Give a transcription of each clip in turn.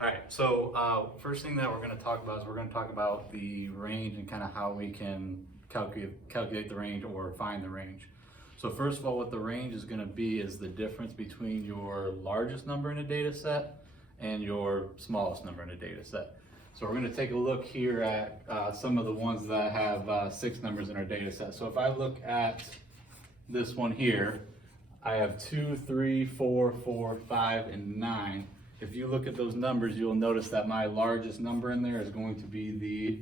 All right, so first thing that we're going to talk about is we're going to talk about the range and kind of how we can calculate the range or find the range. So first of all, what the range is going to be is the difference between your largest number in a data set and your smallest number in a data set. So we're going to take a look here at some of the ones that have 6 numbers in our data set. So if I look at this one here, I have 2, 3, 4, 4, 5, and 9. If you look at those numbers, you'll notice that my largest number in there is going to be the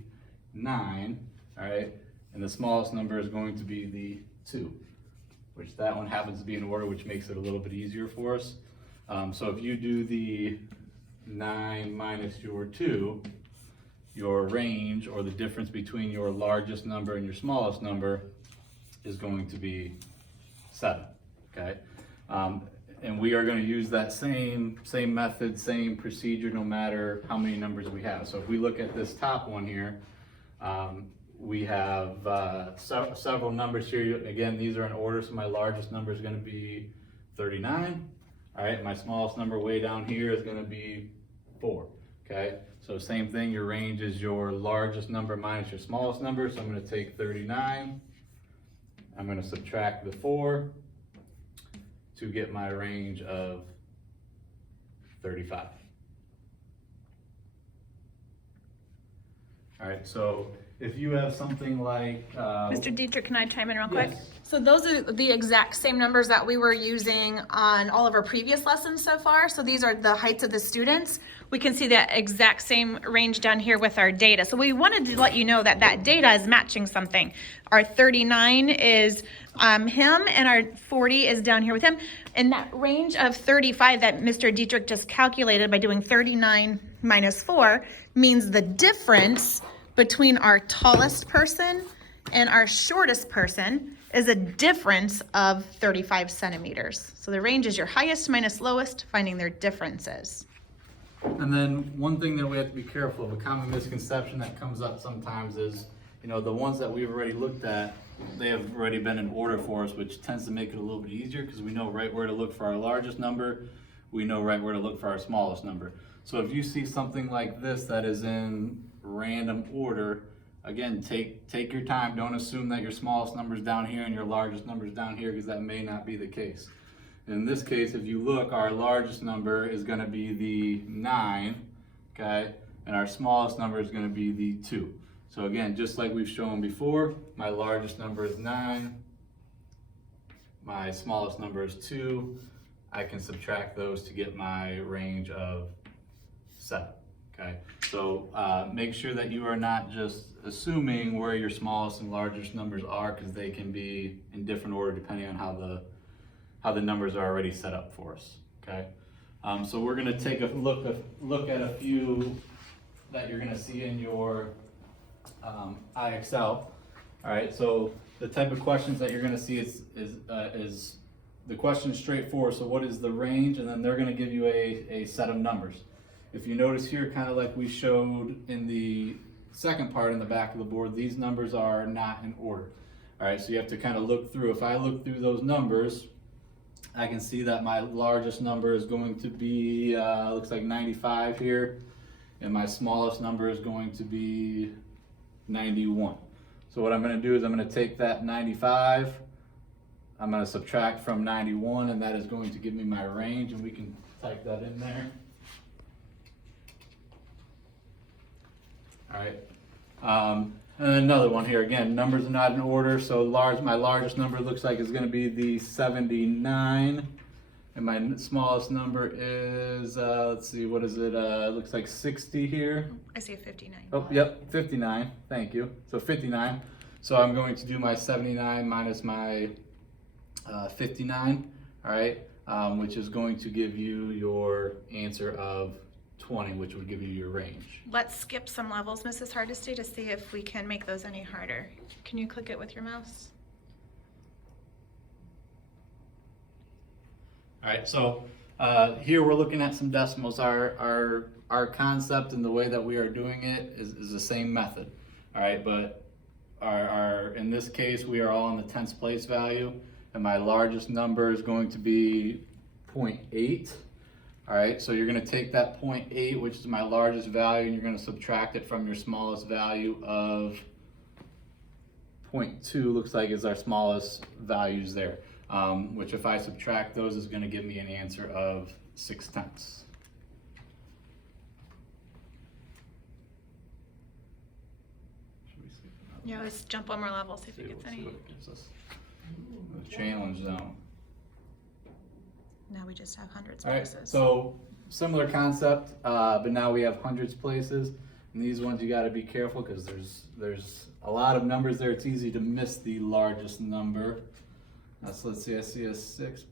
9, all right? And the smallest number is going to be the 2, which that one happens to be in order, which makes it a little bit easier for us. So if you do the 9 minus your 2, your range, or the difference between your largest number and your smallest number, is going to be 7, okay? And we are going to use that same method, same procedure, no matter how many numbers we have. So if we look at this top one here, we have several numbers here. Again, these are in order, so my largest number is going to be 39. All right, my smallest number way down here is going to be 4. Okay, so same thing, your range is your largest number minus your smallest number. So I'm going to take 39. I'm going to subtract the 4 to get my range of 35. All right, so if you have something like... Mr. Dietrich, can I chime in real quick? Yes. So those are the exact same numbers that we were using on all of our previous lessons so far. So these are the heights of the students. We can see that exact same range down here with our data. So we wanted to let you know that that data is matching something. Our 39 is him, and our 40 is down here with him. And that range of 35 that Mr. Dietrich just calculated by doing 39 minus 4 means the difference between our tallest person and our shortest person is a difference of 35 centimeters. So the range is your highest minus lowest, finding their differences. And then one thing that we have to be careful of, a common misconception that comes up sometimes is, you know, the ones that we've already looked at, they have already been in order for us, which tends to make it a little bit easier because we know right where to look for our largest number, we know right where to look for our smallest number. So if you see something like this that is in random order, again, take your time. Don't assume that your smallest number is down here and your largest number is down here, because that may not be the case. In this case, if you look, our largest number is going to be the 9, okay, and our smallest number is going to be the 2. So again, just like we've shown before, my largest number is 9, my smallest number is 2. I can subtract those to get my range of 7. Okay, so make sure that you are not just assuming where your smallest and largest numbers are, because they can be in different order depending on how the numbers are already set up for us. Okay, so we're going to take a look at a few that you're going to see in your IXL. All right, so the type of questions that you're going to see is the question is straightforward. So what is the range, and then they're going to give you a set of numbers. If you notice here, kind of like we showed in the second part in the back of the board, these numbers are not in order. All right, so you have to kind of look through. If I look through those numbers, I can see that my largest number is going to be, looks like 95 here, and my smallest number is going to be 91. So what I'm going to do is I'm going to take that 95, I'm going to subtract from 91, and that is going to give me my range, and we can type that in there. All right, and another one here. Again, numbers are not in order, so my largest number looks like is going to be the 79, and my smallest number is, let's see, what is it? It looks like 60 here. I say 59. Oh, yep, 59. Thank you. So 59. So I'm going to do my 79 minus my 59. All right, which is going to give you your answer of 20, which would give you your range. Let's skip some levels, Mrs. Hardesty, to see if we can make those any harder. Can you click it with your mouse? All right, so here we're looking at some decimals. Our concept and the way that we are doing it is the same method. All right, but in this case, we are all in the tenths place value, and my largest number is going to be 0.8. All right, so you're gonna take that 0.8, which is my largest value, and you're gonna subtract it from your smallest value of 0.2, looks like is our smallest values there. Which if I subtract those is gonna give me an answer of 6/10. Should we see another? Yeah, let's jump one more level, see if it gets We'll see any. what it gives us. The challenge zone. Now we just have hundreds All right, places. so similar concept, but now we have hundreds places. And these ones you gotta be careful because there's a lot of numbers there. It's easy to miss the largest number. So let's see, I see a 6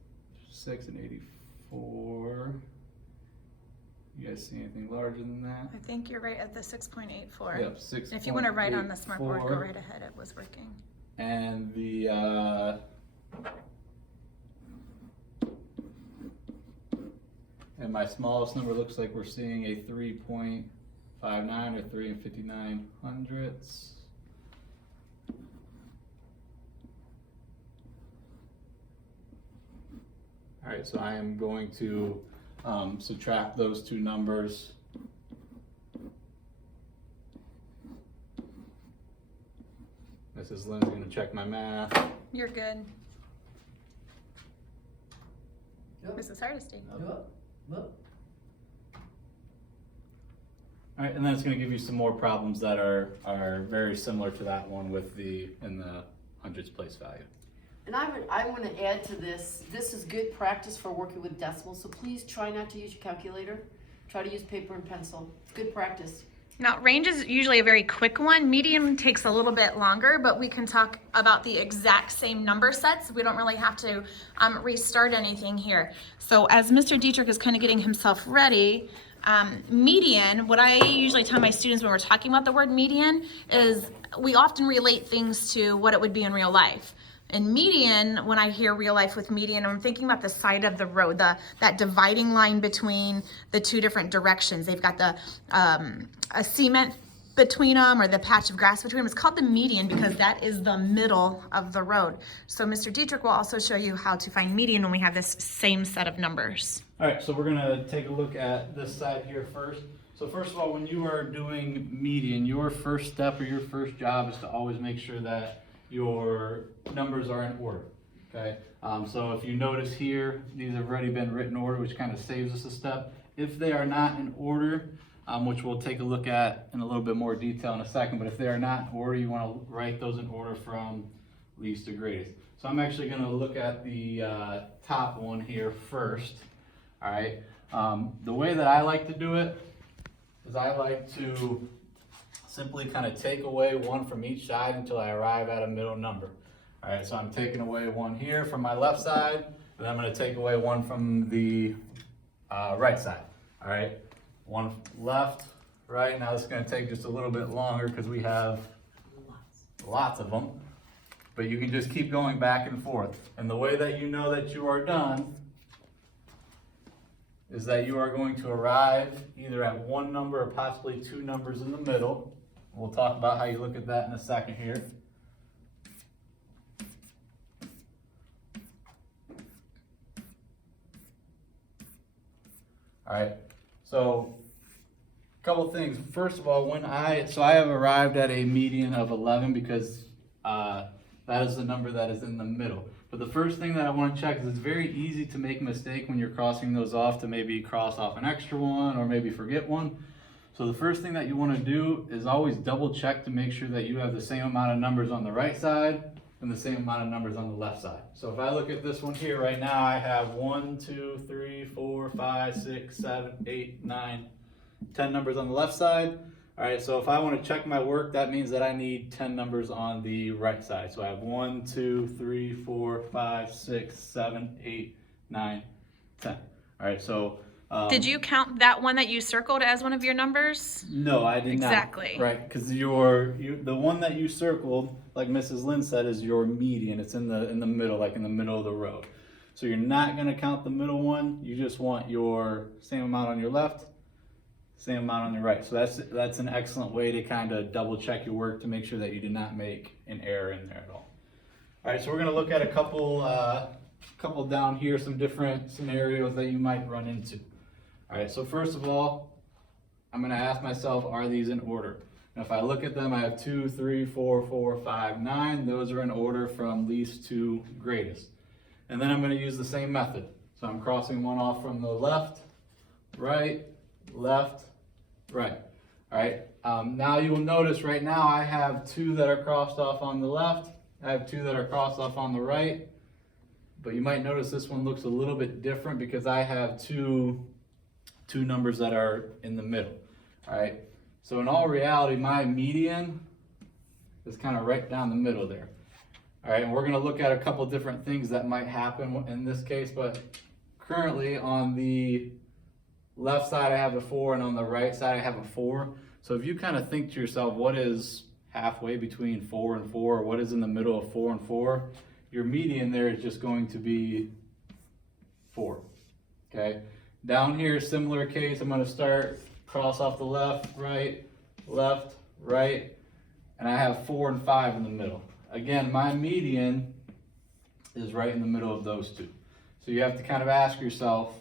and 84. You guys see anything larger than that? I think you're right at the 6.84. Yep, 6. If you want to write on the smartboard, go right ahead. It was working. And the and my smallest number looks like we're seeing a 3.59 or 3 and 59 hundredths. All right, so I am going to subtract those two numbers. Mrs. Lynn's gonna check my math. You're good. Yep. Mrs. Hardesty. Yep. Yep. All right, and then it's gonna give you some more problems that are very similar to that one with in the hundreds place value. And I want to add to this. This is good practice for working with decimals. So please try not to use your calculator. Try to use paper and pencil. It's good practice. Now, range is usually a very quick one. Medium takes a little bit longer, but we can talk about the exact same number sets. We don't really have to restart anything here. So as Mr. Dietrich is kind of getting himself ready, median, what I usually tell my students when we're talking about the word median is we often relate things to what it would be in real life. And median, when I hear real life with median, I'm thinking about the side of the road, that dividing line between the two different directions. They've got the a cement between them or the patch of grass between them. It's called the median because that is the middle of the road. So Mr. Dietrich will also show you how to find median when we have this same set of numbers. All right, so we're gonna take a look at this side here first. So first of all, when you are doing median, your first step or your first job is to always make sure that your numbers are in order, okay? So if you notice here, these have already been written in order, which kind of saves us a step. If they are not in order, which we'll take a look at in a little bit more detail in a second, but if they are not in order, you want to write those in order from least to greatest. So I'm actually going to look at the top one here first, all right? The way that I like to do it is I like to simply kind of take away one from each side until I arrive at a middle number. All right, so I'm taking away one here from my left side, and I'm going to take away one from the right side. All right, one left, right. Now this is going to take just a little bit longer because we have lots of them, but you can just keep going back and forth. And the way that you know that you are done is that you are going to arrive either at one number or possibly two numbers in the middle. We'll talk about how you look at that in a second here. All right, so a couple things. First of all, I have arrived at a median of 11 because that is the number that is in the middle. But the first thing that I want to check is it's very easy to make a mistake when you're crossing those off to maybe cross off an extra one or maybe forget one. So the first thing that you want to do is always double check to make sure that you have the same amount of numbers on the right side and the same amount of numbers on the left side. So if I look at this one here right now, I have 1, 2, 3, 4, 5, 6, 7, 8, 9, 10 numbers on the left side. All right, so if I want to check my work, that means that I need 10 numbers on the right side. So I have 1, 2, 3, 4, 5, 6, 7, 8, 9, 10. All right, so Did you count that one that you circled as one of your numbers? no, I did not. Exactly. Right, because the one that you circled, like Mrs. Lynn said, is your median. It's in the middle, like in the middle of the road. So you're not going to count the middle one. You just want your same amount on your left, same amount on your right. So that's an excellent way to kind of double check your work to make sure that you did not make an error in there at all. All right, so we're going to look at a couple down here, some different scenarios that you might run into. All right, so first of all, I'm gonna ask myself, are these in order? And if I look at them, I have 2, 3, 4, 4, 5, 9. Those are in order from least to greatest. And then I'm gonna use the same method. So I'm crossing one off from the left, right, left, right. All right, now you will notice right now I have 2 that are crossed off on the left. I have 2 that are crossed off on the right. But you might notice this one looks a little bit different because I have two numbers that are in the middle. All right, so in all reality, my median is kind of right down the middle there. All right, and we're gonna look at a couple different things that might happen in this case, but currently on the left side I have a 4 and on the right side I have a 4. So if you kind of think to yourself, what is halfway between 4 and 4, or what is in the middle of 4 and 4, your median there is just going to be 4, okay? Down here, similar case, I'm gonna start, cross off the left, right, and I have 4 and 5 in the middle. Again, my median is right in the middle of those two. So you have to kind of ask yourself,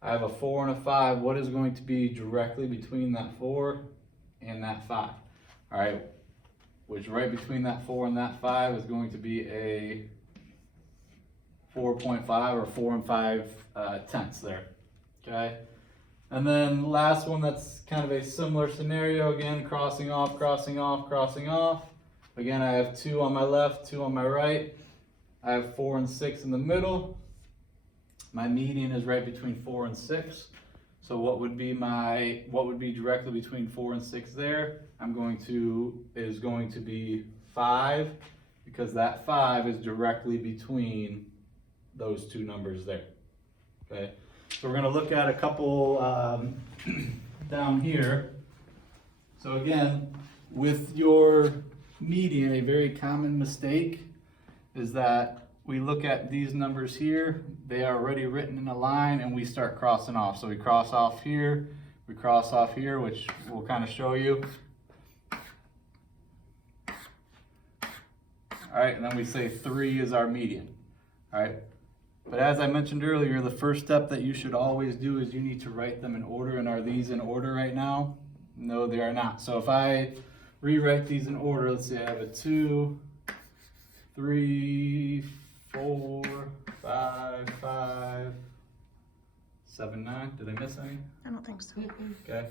I have a 4 and a 5, what is going to be directly between that 4 and that 5? All right, which right between that 4 and that 5 is going to be a 4.5 or 4 and 5 tenths there, okay? And then last one that's kind of a similar scenario, again, crossing off, crossing off, crossing off. Again, I have 2 on my left, 2 on my right. I have 4 and 6 in the middle. My median is right between 4 and 6. So what would be directly between 4 and 6 there? Is going to be 5, because that 5 is directly between those two numbers there. Okay. So we're going to look at a couple down here. So again, with your median, a very common mistake is that we look at these numbers here, they are already written in a line, and we start crossing off. So we cross off here, we cross off here, which we'll kind of show you. All right, and then we say 3 is our median. All right. But as I mentioned earlier, the first step that you should always do is you need to write them in order. And are these in order right now? No, they are not. So if I rewrite these in order, let's say I have a 2, 3, 4, 5, 5, 7, 9. Did I miss any? I don't think so. Okay.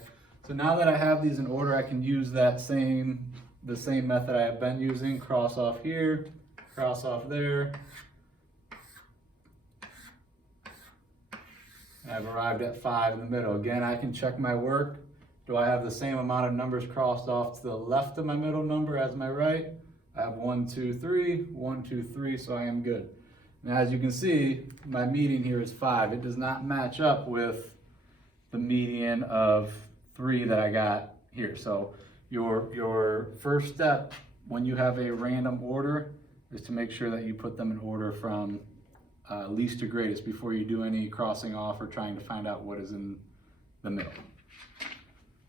So now that I have these in order, I can use the same method I have been using. Cross off here, cross off there. I've arrived at 5 in the middle. Again, I can check my work. Do I have the same amount of numbers crossed off to the left of my middle number as my right? I have 1, 2, 3, 1, 2, 3, so I am good. Now, as you can see, my median here is 5. It does not match up with the median of 3 that I got here. So your first step when you have a random order is to make sure that you put them in order from least to greatest before you do any crossing off or trying to find out what is in the middle.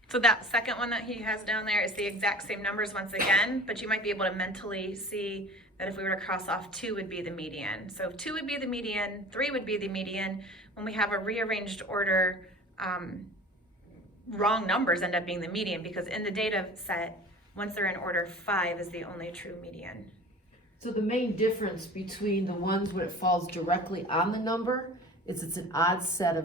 So that second one that he has down there is the exact same numbers once again, but you might be able to mentally see that if we were to cross off 2 would be the median. So 2 would be the median, 3 would be the median. When we have a rearranged order, wrong numbers end up being the median, because in the data set, once they're in order, 5 is the only true median. So the main difference between the ones where it falls directly on the number is there's an odd set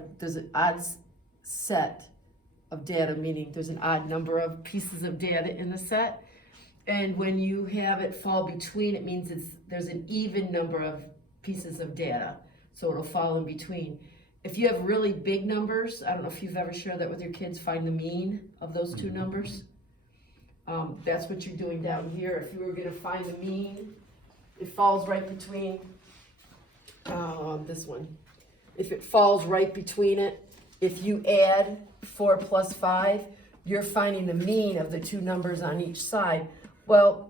of data, meaning there's an odd number of pieces of data in the set. And when you have it fall between, it means there's an even number of pieces of data. So it'll fall in between. If you have really big numbers, I don't know if you've ever shared that with your kids, find the mean of those two numbers. That's what you're doing down here. If you were gonna find the mean, it falls right between, this one. If it falls right between it, if you add 4 plus 5, you're finding the mean of the two numbers on each side. Well,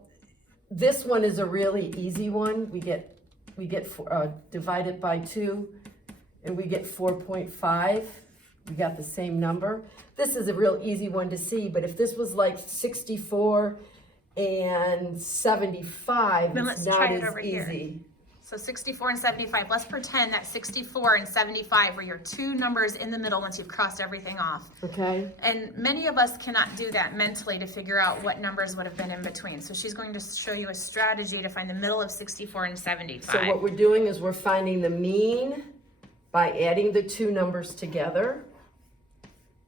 this one is a really easy one. We get divided by 2, and we get 4.5. We got the same number. This is a real easy one to see, but if this was like 64 and 75, Then it's let's not try it as over here. easy. So 64 and 75. Let's pretend that 64 and 75 were your two numbers in the middle once you've crossed everything off. Okay, And many of us cannot do that mentally to figure out what numbers would have been in between. So she's going to show you a strategy to find the middle of 64 and 75. so what we're doing is we're finding the mean by adding the two numbers together.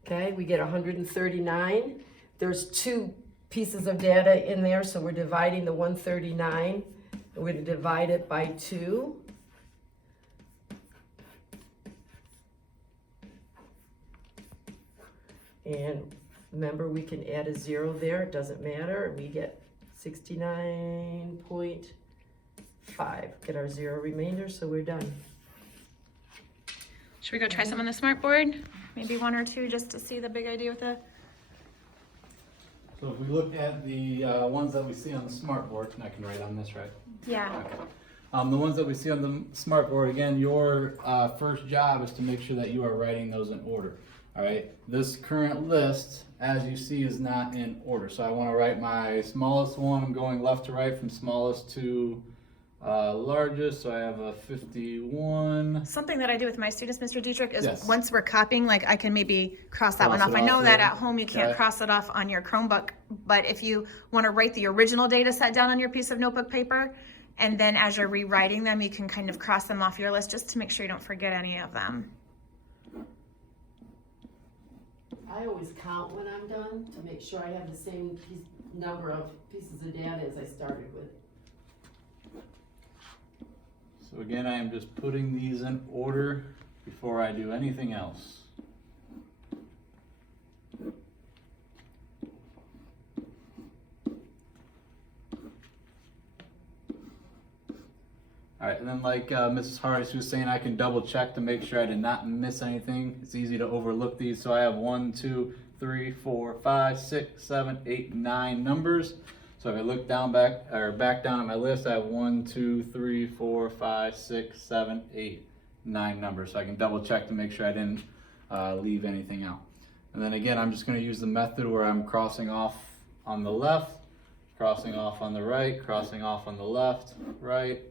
Okay, we get 139. There's two pieces of data in there, so we're dividing the 139. We're going to divide it by 2. And remember, we can add a 0 there, it doesn't matter. We get 69.5. Get our 0 remainder, so we're done. Should we go try some on the smart board? Maybe one or two just to see the big idea with the. So if we look at the ones that we see on the smart board, and I can write on this, right? Yeah. Okay. The ones that we see on the smart board, again, your first job is to make sure that you are writing those in order. All right. This current list, as you see, is not in order. So I want to write my smallest one. I'm going left to right from smallest to largest. So I have a 51. Something that I do with my students, Mr. Dietrich, is Yes. once we're copying, like I can maybe cross that one Cross off. it I know off that there. at home you can't Okay. cross it off on your Chromebook, but if you want to write the original data set down on your piece of notebook paper, and then as you're rewriting them, you can kind of cross them off your list just to make sure you don't forget any of them. I always count when I'm done to make sure I have the same number of pieces of data as I started with. So again, I am just putting these in order before I do anything else. All right, and then like Mrs. Harris was saying, I can double check to make sure I did not miss anything. It's easy to overlook these. So I have 1, 2, 3, 4, 5, 6, 7, 8, 9 numbers. So if I look back down at my list, I have 1, 2, 3, 4, 5, 6, 7, 8, 9 numbers. So I can double check to make sure I didn't leave anything out. And then again, I'm just going to use the method where I'm crossing off on the left, crossing off on the right, crossing off on the left, right.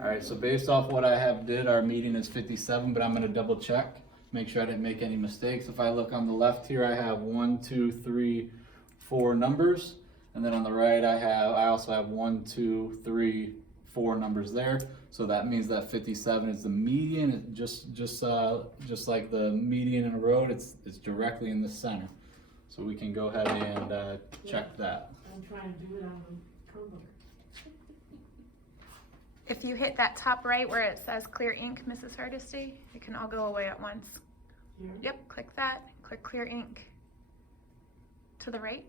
All right, so based off what I have did, our median is 57, but I'm going to double check, make sure I didn't make any mistakes. If I look on the left here, I have 1, 2, 3, 4 numbers, and then on the right, I also have 1, 2, 3, 4 numbers there. So that means that 57 is the median. It just like the median in a road, it's directly in the center. So we can go ahead and check that. I'm trying to do it on the Chromebook. If you hit that top right where it says clear ink, Mrs. Hardesty, it can all go away at once. Here? Yep, click that, click clear ink to the right,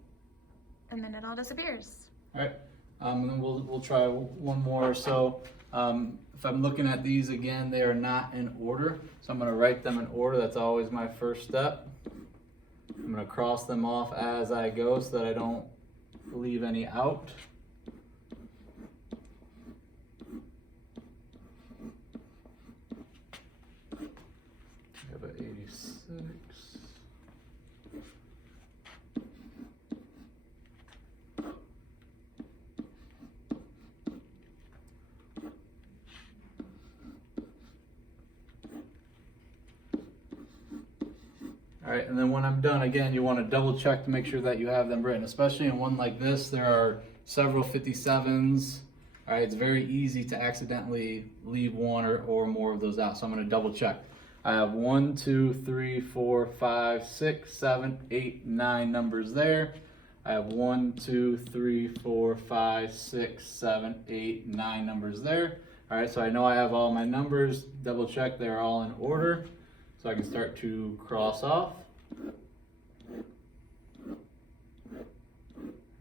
and then it all disappears. All right, and then we'll try one more. So if I'm looking at these again, they are not in order. So I'm gonna write them in order. That's always my first step. I'm gonna cross them off as I go so that I don't leave any out. I have an 86. All right, and then when I'm done, again, you want to double check to make sure that you have them written, especially in one like this. There are several 57s. All right, it's very easy to accidentally leave one or more of those out. So I'm going to double check. I have 1, 2, 3, 4, 5, 6, 7, 8, 9 numbers there. I have 1, 2, 3, 4, 5, 6, 7, 8, 9 numbers there. All right, so I know I have all my numbers. Double check they're all in order. So I can start to cross off.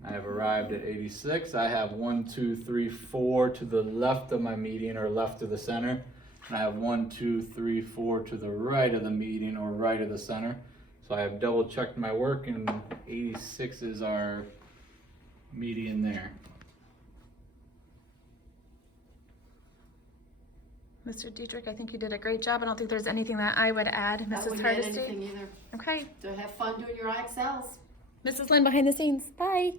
I have arrived at 86. I have 1, 2, 3, 4 to the left of my median or left of the center. And I have 1, 2, 3, 4 to the right of the median or right of the center. So I have double checked my work, and 86 is our median there. Mr. Dietrich, I think you did a great job. I don't think there's anything that I would add, I Mrs. wouldn't add Hardesty. anything either. Okay, So have fun doing your Excels. Mrs. Lynn behind the scenes. Bye.